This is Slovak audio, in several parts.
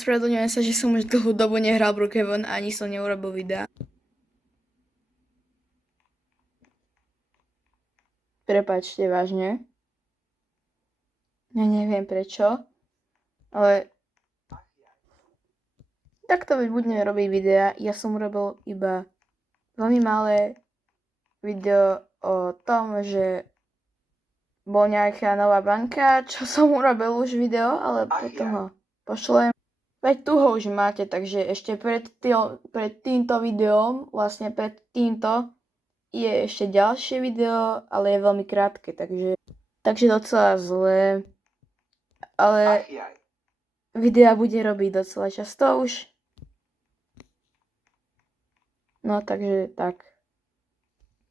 Ospravedlňujem sa, že som už dlhú dobu nehral Brookhaven a ani som neurobil videa. Prepáčte, vážne. Ja neviem prečo, ale takto budeme robiť videa. Ja som urobil iba veľmi malé video o tom, že bol nejaká nová banka, čo som urobil už video, ale potom ho pošlem. Veď tu ho už máte, takže ešte pred týmto videom, vlastne pred týmto, je ešte ďalšie video, ale je veľmi krátke, takže docela zlé. Ale videa bude robiť docela často už. No takže tak.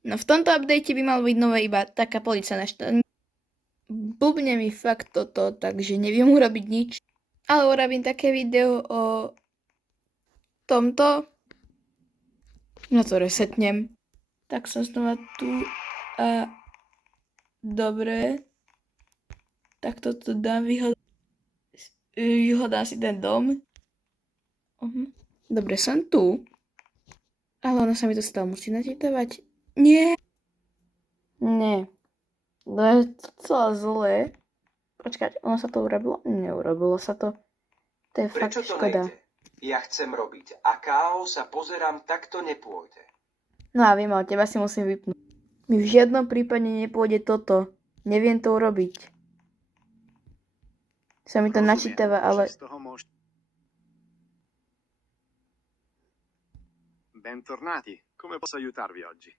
No v tomto update by mal byť nové iba taká policajná štát. Blbne mi fakt toto, takže neviem urobiť nič. Ale urobím také video o tomto. No to resetnem. Tak som znova tu a dobre. Tak toto dám, vyhľadám si ten dom. Dobre, som tu. Ale ono sa mi to stále musí načítavať. Nie. Nie. To je celé zlé. Počkať, ono sa to urobilo? Neurobilo sa to. To je fakt škoda. Ja chcem robiť a KO sa pozerám, tak to nepôjde. No a viem, ale teba si musím vypnúť. Mi v žiadnom prípade nepôjde toto. Neviem to urobiť. Sa mi to načítava, ale... Bentornati, come posso aiutarvi oggi?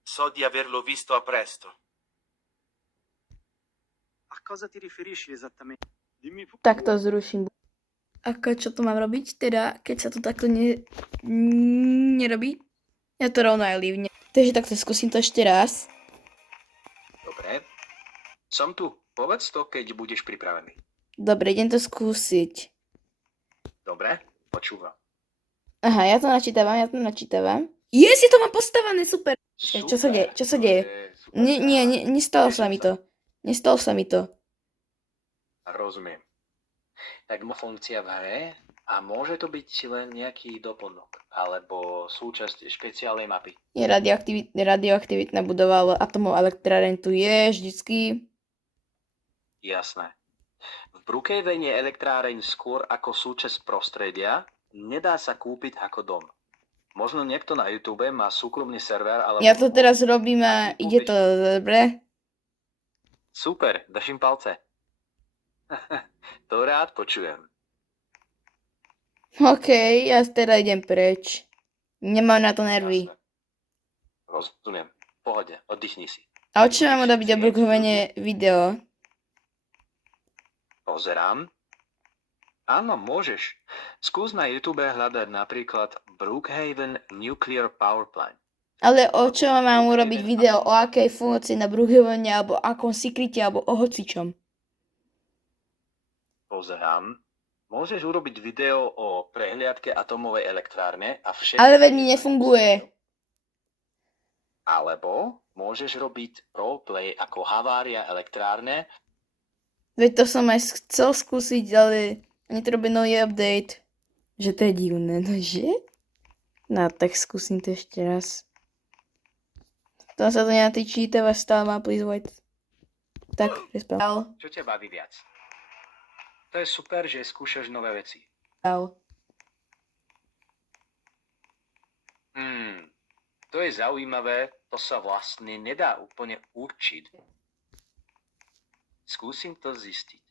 So di averlo visto a Presto. A cosa ti riferisci esattamente? Dimmi pure. Tak to zruším. Ako čo to mám robiť? Teda, keď sa to takto nerobí? Ja to rovno aj lívne. Takže takto skúsim to ešte raz. Dobre. Som tu. Povedz to, keď budeš pripravený. Dobre, idem to skúsiť. Dobre, počúvam. Aha, ja to načítavam. Yes, je to mám postavané, super. Čo sa deje? Čo sa deje? Nie, nestalo sa mi to. Rozumiem. Tak má funkcia v hre a môže to byť len nejaký doplnok alebo súčasť špeciálnej mapy. Je radioaktivitná budova, ale atomová elektráreň tu je vždycky. Jasné. V Brookhaven je elektráreň skôr ako súčasť prostredia, nedá sa kúpiť ako dom. Možno niekto na YouTube má súkromný server, ale... Ja to teraz robím a ide to dobre. Super, držím palce. To rád počujem. OK, ja teda idem preč. Nemám na to nervy. Jasné. Rozumiem. Pohode, oddychni si. A o čo mám robiť o Brookhavene video? Pozerám. Áno, môžeš. Skús na YouTube hľadať napríklad Brookhaven Nuclear Power Plant. Ale o čo mám urobiť video? O akej funkcii na Brookhavene, alebo akom sekrete, alebo o hocičom? Pozerám. Môžeš urobiť video o prehliadke atomovej elektrárne a všetko... Ale veď mi nefunguje. Alebo môžeš robiť roleplay ako havária elektrárne. Veď to som aj chcel skúsiť, ale ani to robí nový update. Že to je divné, no že? No tak skúsim to ešte raz. To sa to nenačítava, stále má please wait. Tak, respal. Čo ťa baví viac? To je super, že skúšaš nové veci. To je zaujímavé, to sa vlastne nedá úplne určiť. Skúsim to zistiť.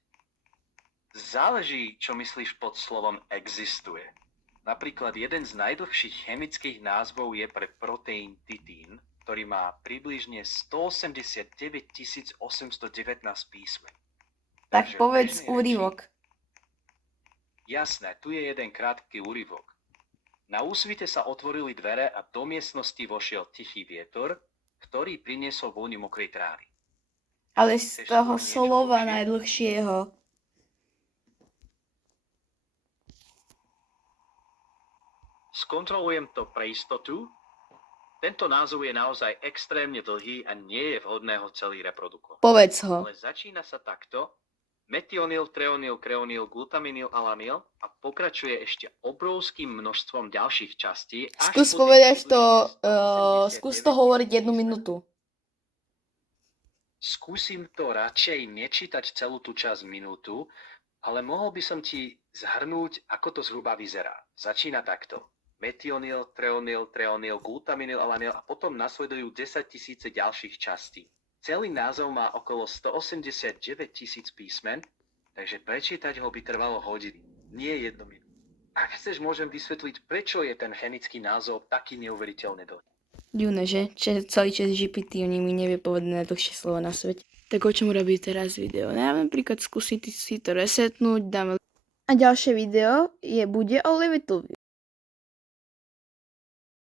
Záleží, čo myslíš pod slovom existuje. Napríklad jeden z najdlhších chemických názvov je pre proteín titín, ktorý má približne 189 819 písmen. Tak Takže povedz bežnej úryvok. Jasné, tu je jeden krátky úryvok. Na úsvite sa otvorili dvere a do miestnosti vošiel tichý vietor, ktorý priniesol vôňu mokrej trávy. Ale z toho slova najdlhšieho. Skontrolujem to pre istotu. Tento názov je naozaj extrémne dlhý a nie je vhodné ho celý reprodukovať. Povedz ho. Ale začína sa takto metionyl, treonyl, kreonyl, glutaminyl, alanyl a pokračuje ešte obrovským množstvom ďalších častí. až Skús po povedať tých to, približne 189 skús to hovoriť 1 písmen. minútu. Skúsim to radšej nečítať celú tú časť minútu, ale mohol by som ti zhrnúť, ako to zhruba vyzerá. Začína takto. Metionyl, treonyl, glutaminyl, alanyl a potom nasledujú 10 000 ďalších častí. Celý názov má okolo 189 000 písmen, takže prečítať ho by trvalo hodiny, nie 1 minútu. Ak chceš, môžem vysvetliť, prečo je ten chemický názov taký neuveriteľne dlhý. Divné, že? Celý čas GPT, oni mi nevie povedať najdlhšie slovo na svete. Tak o čom robí teraz video? Ja napríklad skúsiť si to resetnúť, dáme... A ďalšie video bude o Livitu.